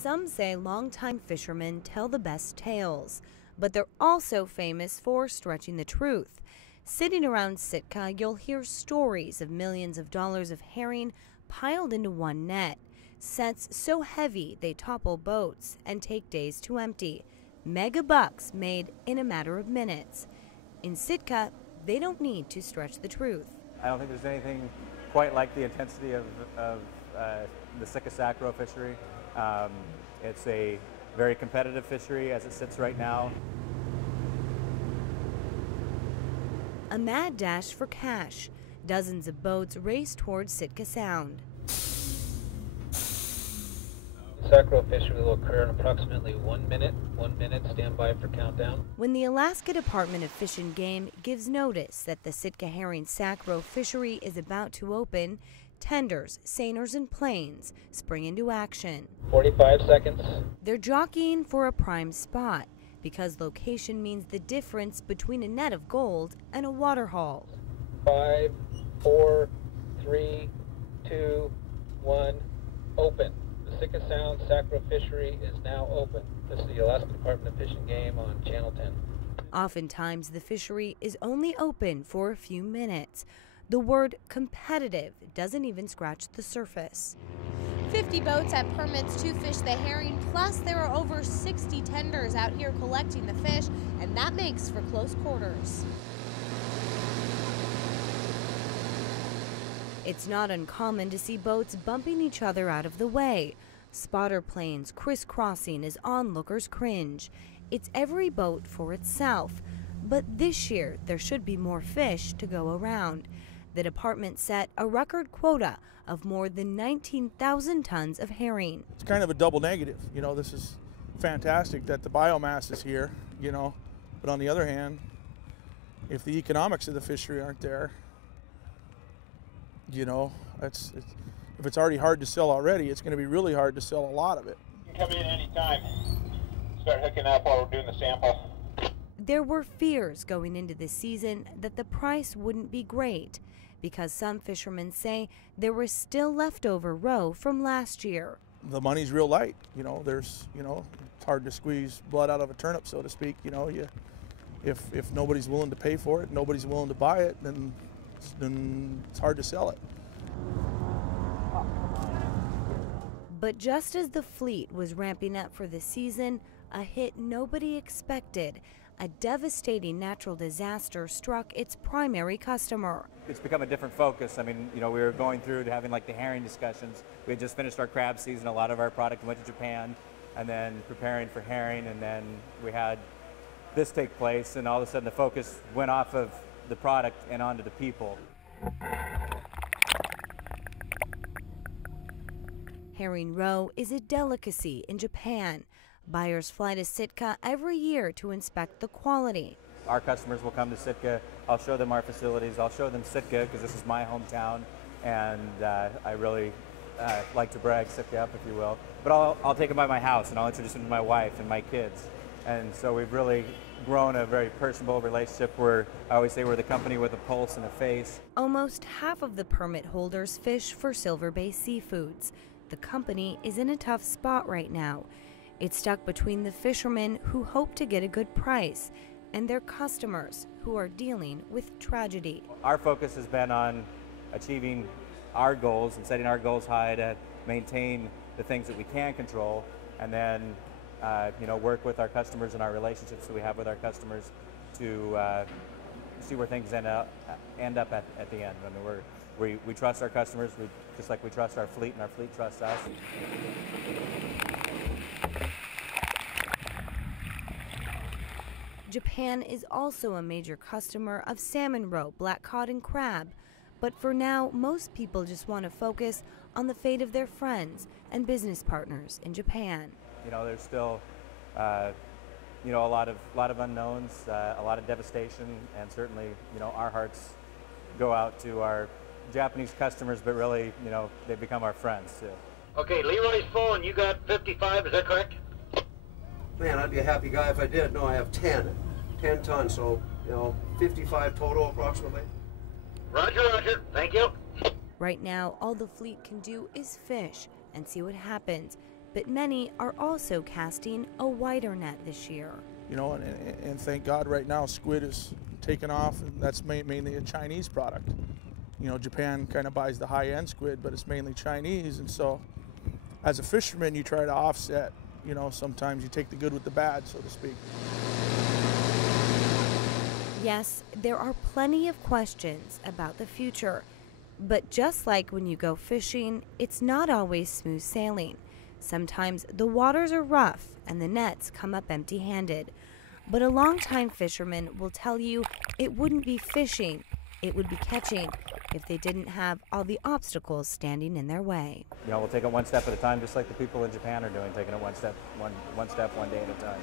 Some say longtime fishermen tell the best tales, but they're also famous for stretching the truth. Sitting around Sitka, you'll hear stories of millions of dollars of herring piled into one net. Sets so heavy they topple boats and take days to empty. Mega bucks made in a matter of minutes. In Sitka, they don't need to stretch the truth. I don't think there's anything quite like the intensity of the Sitka Sacro fishery. It's a very competitive fishery as it sits right now. A mad dash for cash. Dozens of boats race towards Sitka Sound. Sacro fishery will occur in approximately 1 minute. 1 minute, stand by for countdown. When the Alaska Department of Fish and Game gives notice that the Sitka herring sacro fishery is about to open, tenders, seiners, and planes spring into action. 45 seconds. They're jockeying for a prime spot because location means the difference between a net of gold and a water haul. 5, 4, 3, 2, 1, open. The Sitka Sound Sacro fishery is now open. This is the Alaska Department of Fish and Game on Channel 10. Oftentimes, the fishery is only open for a few minutes. The word competitive doesn't even scratch the surface. 50 boats have permits to fish the herring, plus there are over 60 tenders out here collecting the fish, and that makes for close quarters. It's not uncommon to see boats bumping each other out of the way. Spotter planes crisscrossing as onlookers cringe. It's every boat for itself. But this year, there should be more fish to go around. The department set a record quota of more than 19,000 tons of herring. It's kind of a double negative. You know, this is fantastic that the biomass is here, you know, but on the other hand, if the economics of the fishery aren't there, you know, if it's already hard to sell already, it's going to be really hard to sell a lot of it. You can come in anytime. Start hooking up while we're doing the sample. There were fears going into this season that the price wouldn't be great because some fishermen say there was still leftover roe from last year. The money's real light. You know, it's hard to squeeze blood out of a turnip, so to speak. You know, if nobody's willing to pay for it, nobody's willing to buy it, then it's hard to sell it. But just as the fleet was ramping up for the season, a hit nobody expected. A devastating natural disaster struck its primary customer. It's become a different focus. I mean, you know, we were going through to having like the herring discussions. We had just finished our crab season. A lot of our product went to Japan, and then preparing for herring, and then we had this take place, and all of a sudden the focus went off of the product and onto the people. Herring roe is a delicacy in Japan. Buyers fly to Sitka every year to inspect the quality. Our customers will come to Sitka. I'll show them our facilities. I'll show them Sitka because this is my hometown, and I really like to brag Sitka up, if you will. But I'll take them by my house and I'll introduce them to my wife and my kids. And so we've really grown a very personable relationship where I always say we're the company with a pulse and a face. Almost half of the permit holders fish for Silver Bay Seafoods. The company is in a tough spot right now. It's stuck between the fishermen who hope to get a good price and their customers who are dealing with tragedy. Our focus has been on achieving our goals and setting our goals high to maintain the things that we can control, and then you know, work with our customers and our relationships that we have with our customers to see where things end up at the end. I mean, we trust our customers just like we trust our fleet, and our fleet trusts us. Japan is also a major customer of salmon roe, black cod, and crab. But for now, most people just want to focus on the fate of their friends and business partners in Japan. You know, there's still, you know, a lot of unknowns, a lot of devastation, and certainly, you know, our hearts go out to our Japanese customers, but really, you know, they've become our friends too. Okay, Leroy's phone, you got 55, is that correct? Man, I'd be a happy guy if I did. No, I have 10 tons, so, you know, 55 total approximately. Roger, roger, thank you. Right now, all the fleet can do is fish and see what happens. but many are also casting a wider net this year. You know, and thank God right now squid is taken off, and that's mainly a Chinese product. You know, Japan kind of buys the high-end squid, but it's mainly Chinese, and so as a fisherman you try to offset. You know, sometimes you take the good with the bad, so to speak. Yes, there are plenty of questions about the future, but just like when you go fishing, it's not always smooth sailing. Sometimes the waters are rough and the nets come up empty-handed. But a longtime fisherman will tell you it wouldn't be fishing, it would be catching if they didn't have all the obstacles standing in their way. You know, we'll take it one step at a time, just like the people in Japan are doing, taking it one day at a time.